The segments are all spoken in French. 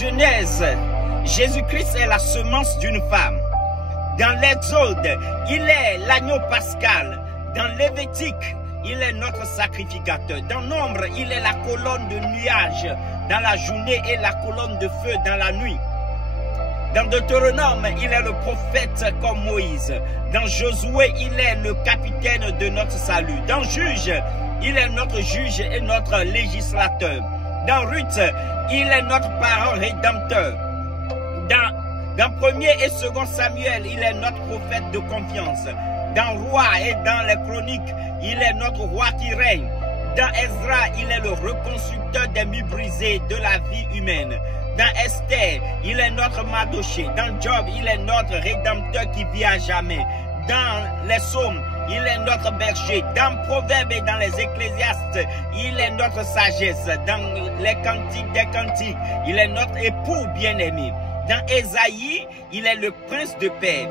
Genèse, Jésus-Christ est la semence d'une femme. Dans l'Exode, il est l'agneau pascal. Dans Lévitique, il est notre sacrificateur. Dans Nombre, il est la colonne de nuage dans la journée et la colonne de feu dans la nuit. Dans Deutéronome, il est le prophète comme Moïse. Dans Josué, il est le capitaine de notre salut. Dans Juge, il est notre juge et notre législateur. Dans Ruth, il est notre parent rédempteur. Dans 1er et 2 Samuel, il est notre prophète de confiance. Dans Roi et dans les Chroniques, il est notre roi qui règne. Dans Ezra, il est le reconstructeur des murs brisés de la vie humaine. Dans Esther, il est notre Mardoché. Dans Job, il est notre rédempteur qui vit à jamais. Dans les Psaumes, il est notre berger. Dans Proverbes et dans les Ecclésiastes, il est notre sagesse. Dans les Cantiques des Cantiques, il est notre époux bien-aimé. Dans Ésaïe, il est le prince de paix.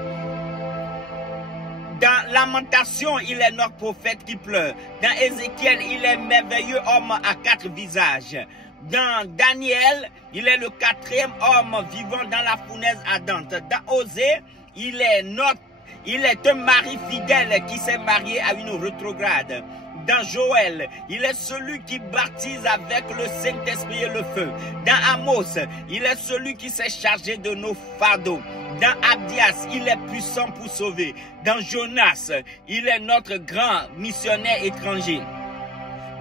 Dans Lamentation, il est notre prophète qui pleure. Dans Ézéchiel, il est merveilleux homme à 4 visages. Dans Daniel, il est le 4e homme vivant dans la fournaise ardente. Dans Osée, il est un mari fidèle qui s'est marié à une rétrograde. Dans Joël, il est celui qui baptise avec le Saint-Esprit et le feu. Dans Amos, il est celui qui s'est chargé de nos fardeaux. Dans Abdias, il est puissant pour sauver. Dans Jonas, il est notre grand missionnaire étranger.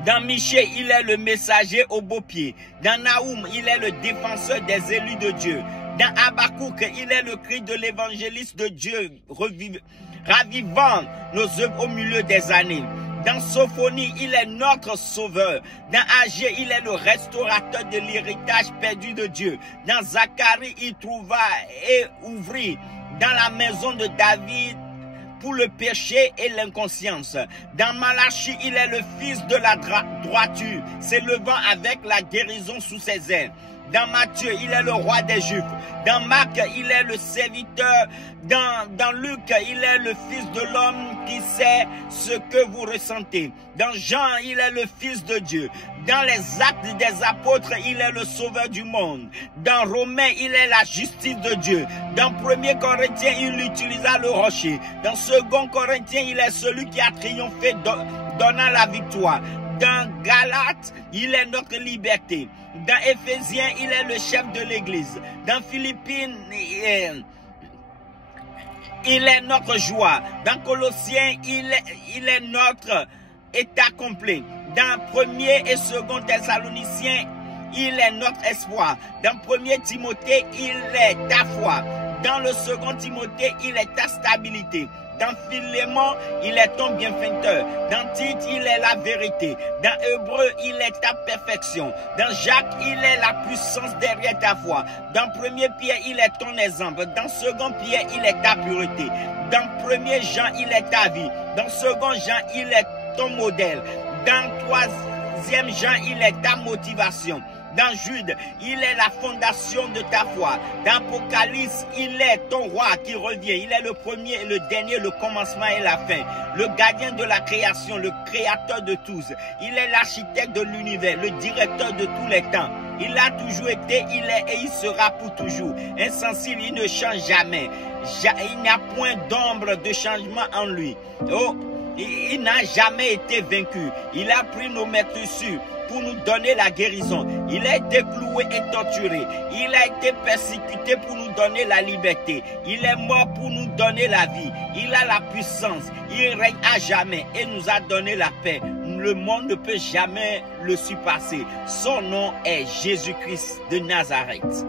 Dans Michée, il est le messager au beau pied. Dans Naoum, il est le défenseur des élus de Dieu. Dans Habakkuk, il est le cri de l'évangéliste de Dieu, ravivant nos œuvres au milieu des années. Dans Sophonie, il est notre sauveur. Dans Agé, il est le restaurateur de l'héritage perdu de Dieu. Dans Zacharie, il trouva et ouvrit dans la maison de David pour le péché et l'inconscience. Dans Malachie, il est le fils de la droiture, s'élevant avec la guérison sous ses ailes. Dans Matthieu, il est le roi des Juifs. Dans Marc, il est le serviteur. Dans Luc, il est le fils de l'homme qui sait ce que vous ressentez. Dans Jean, il est le fils de Dieu. Dans les actes des apôtres, il est le sauveur du monde. Dans Romains, il est la justice de Dieu. Dans 1er Corinthiens, il utilisa le rocher. Dans 2 Corinthiens, il est celui qui a triomphé, donnant la victoire. Dans Galates, il est notre liberté. Dans Éphésiens, il est le chef de l'Église. Dans Philippines, il est notre joie. Dans Colossiens, il est notre état complet. Dans 1er et 2 Thessaloniciens, il est notre espoir. Dans 1er Timothée, il est ta foi. Dans le 2 Timothée, il est ta stabilité. Dans Philémon, il est ton bienfaiteur. Dans Tite, il est la vérité. Dans Hébreu, il est ta perfection. Dans Jacques, il est la puissance derrière ta foi. Dans 1er Pierre, il est ton exemple. Dans 2 Pierre, il est ta pureté. Dans 1er Jean, il est ta vie. Dans 2 Jean, il est ton modèle. Dans 3e Jean, il est ta motivation. Dans Jude, il est la fondation de ta foi. Dans Apocalypse, il est ton roi qui revient. Il est le premier et le dernier, le commencement et la fin. Le gardien de la création, le créateur de tous. Il est l'architecte de l'univers, le directeur de tous les temps. Il a toujours été, il est et il sera pour toujours. Insensible, il ne change jamais. Il n'y a point d'ombre de changement en lui. Oh, il n'a jamais été vaincu. Il a pris nos meurtrissures pour nous donner la guérison. Il a été cloué et torturé. Il a été persécuté pour nous donner la liberté. Il est mort pour nous donner la vie. Il a la puissance. Il règne à jamais et nous a donné la paix. Le monde ne peut jamais le surpasser. Son nom est Jésus-Christ de Nazareth.